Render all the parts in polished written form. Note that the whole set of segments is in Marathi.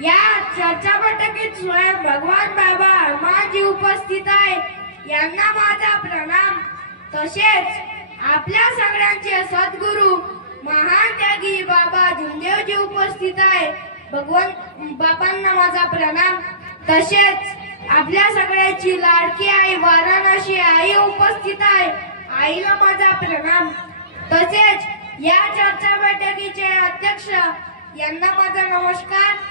या चर्चा बैठकीत स्वयं भगवान बाबा हनुमानजी उपस्थित आहेत, यांना माझा प्रणाम। तसेच आपल्या सगळ्यांचे सद्गुरू महान त्यागी बाबा जुमदेवजी उपस्थित आहेत, भगवान बाबांना माझा प्रणाम। तसेच आपल्या सगळ्याची लाडकी आई वाराणसी आई उपस्थित आहे, आईला माझा प्रणाम। तसेच या चर्चा बैठकीचे अध्यक्ष यांना माझा नमस्कार।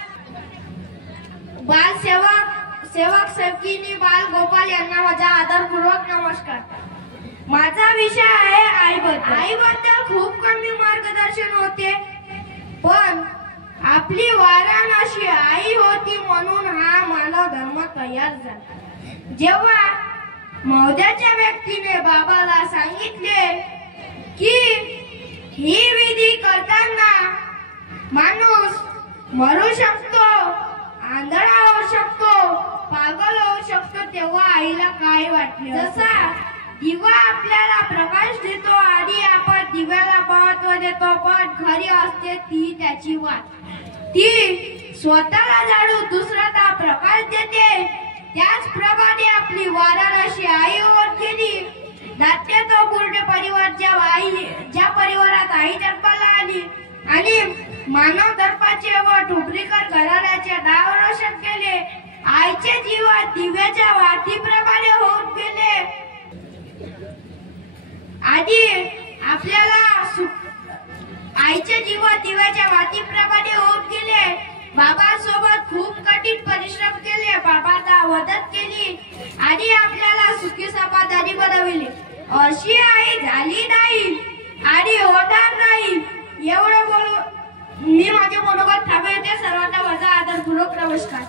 बाल सेवक सेवकिनी बाल गोपाल यांना माझा आदरपूर्वक नमस्कार। माझा विषय आहे आईबद्दल। आईबद्दल खूप कमी मार्गदर्शन होते, पण आपली वाराणसी आई होती म्हणून हा मानव धर्म तयार झाला। जेव्हा मौद्याच्या व्यक्तीने बाबाला सांगितले की ही विधी करताना माणूस मरू शकतो, आंधळा होऊ शकतो, पागल होऊ शकतो, तेव्हा आईला काय वाटले? जसा दिवा आपल्याला प्रकाश देतो आणि आपण दिव्याला महत्व देतो, पण खरी असते ती त्याची वाट। ती स्वतःला जाणून दुसऱ्याला प्रकाश देते। त्याचप्रमाणे आपली वाराणसी आई ओळखली नाट्य तो पूर्ण परिवार ज्या परिवारात आई जन्माला आली आणि मानव धर्माचे व ठुबरीकर घराण्याचे नाव रोशन केले। आईचे जीवन दिव्याच्या वातीप्रमाणे होऊन गेले आणि आपल्याला आईचे जीवन दिव्याच्या वातीप्रमाणे होऊन गेले। बाबांसोबत खूप कठीण परिश्रम केले, बाबांना मदत केली आणि आपल्याला सुखी समाधानी बनविले। अशी आई झाली नाही आणि होणार नाही एवढं बोलून मी माझे मनोगत थांबवते। सर्वांना माझा आदरपूर्वक नमस्कार।